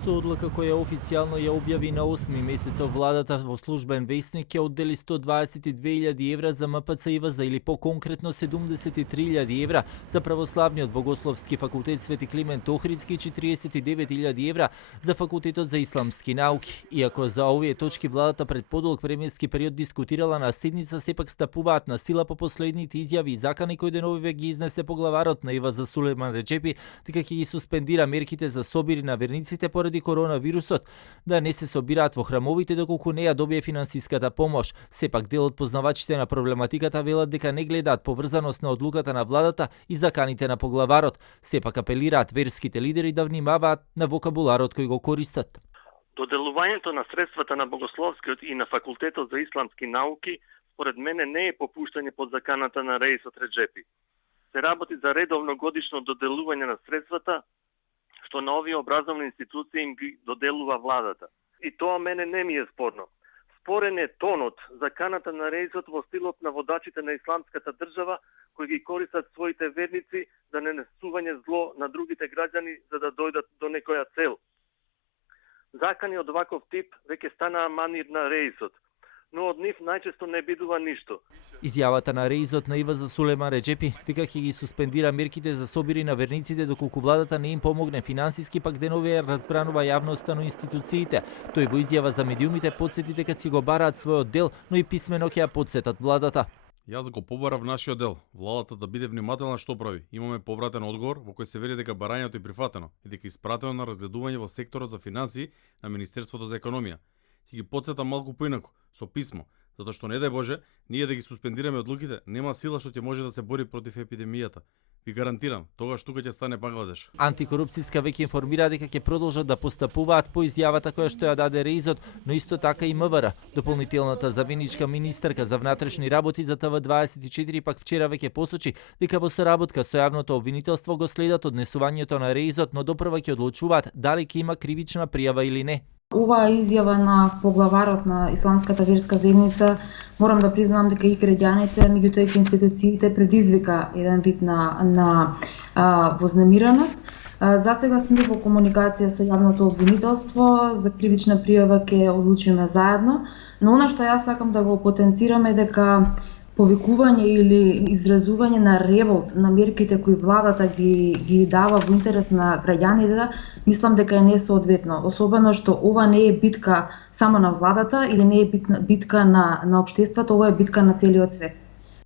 Со одлука која официјално ја објави на 8 месецов, владата во службен весник ќе оддели 122.000 евра за МПЦ ИВЗ или по-конкретно 73.000 евра за Православниот Богословски факултет Свети Климент Охридски и 49.000 евра за Факултетот за исламски науки. Иако за овие точки владата пред подолг временски период дискутирала на седница, сепак стапуваат на сила по последните изјави и закани кои деновиве ги изнесе поглаварот на ИВЗ Сулејман Реџепи, дека ќе ги суспендира мерките за собири на верниците поради коронавирусот, да не се собираат во храмовите доколку не ја добие финансиската помош. Сепак дел од познавачите на проблематиката велат дека не гледаат поврзаност на одлуката на владата и заканите на поглаварот. Сепак апелираат верските лидери да внимаваат на вокабуларот кој го користат. Доделувањето на средствата на Богословскиот и на Факултетот за исламски науки според мене не е попуштање под заканата на Реисот Реџепи. Се работи за редовно годишно доделување на средствата што на овие образовни институции им ги доделува владата. И тоа мене не ми е спорно. Спорен е тонот, заканата на Реисот во стилот на водачите на исламската држава кои ги користат своите верници за нанесување зло на другите граѓани за да дојдат до некоја цел. Закани од ваков тип веќе станаа манир на Реисот, но од нив најчесто не бидува ништо. Изјавата на Реизот на ИВЗ Сулејман Реџепи дека ќе ги суспендира мерките за собири на верниците доколку владата не им помогне финансиски, пак денове разбранува јавноста на институциите. Тој во изјава за медиумите потсети дека си го бараат својот дел, но и писмено ќе ја потсетат владата. Јас го побарав нашиот дел, владата да биде внимателна што прави. Имаме повратен одговор во кој се вели дека барањето е прифатено и дека испратено на разгледување во секторот за финансии на Министерството за економија. Ќе ги потсетам малку поинаку, со писмо, затоа што не дај Боже, ние да ги суспендираме одлуките, нема сила што ќе може да се бори против епидемијата. Ви гарантирам, тогаш тука ќе стане Бангладеш. Антикорупцијска веќе информира дека ќе продолжат да постапуваат по изјавата која што ја даде Реизот, но исто така и МВР. Дополнителната заменичка министерка за внатрешни работи за ТВ24 пак вчера веќе посочи дека во соработка со јавното обвинителство го следат однесувањето на Реизот, но допрва ќе одлучуваат дали ќе има кривична пријава или не. Оваа изјава на поглаварот на исламската верска заедница, морам да признам дека и граѓаните, меѓутоа и институциите предизвика еден вид на вознемиреност. За сега сме во комуникација со јавното обвинителство, за кривична пријава ќе одлучиме заедно, но она што јас сакам да го потенцирам е дека повикување или изразување на револт на мерките кои владата ги дава во интерес на граѓаните, мислам дека е несоодветно, особено што ова не е битка само на владата или не е битка на општеството, ова е битка на целиот свет.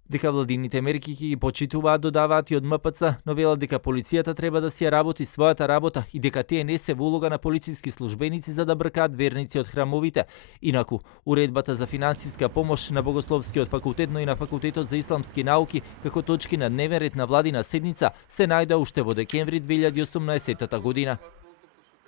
Дека владините мерки ќе ги почитуваат, додаваат и од МПЦ, но велат дека полицијата треба да си ја работи својата работа и дека тие не се во улога на полициски службеници за да бркаат верници од храмовите. Инаку, уредбата за финансиска помош на Богословскиот факултет, но и на Факултетот за исламски науки, како точки на дневен ред на владина седница, се најде уште во декември 2018 година.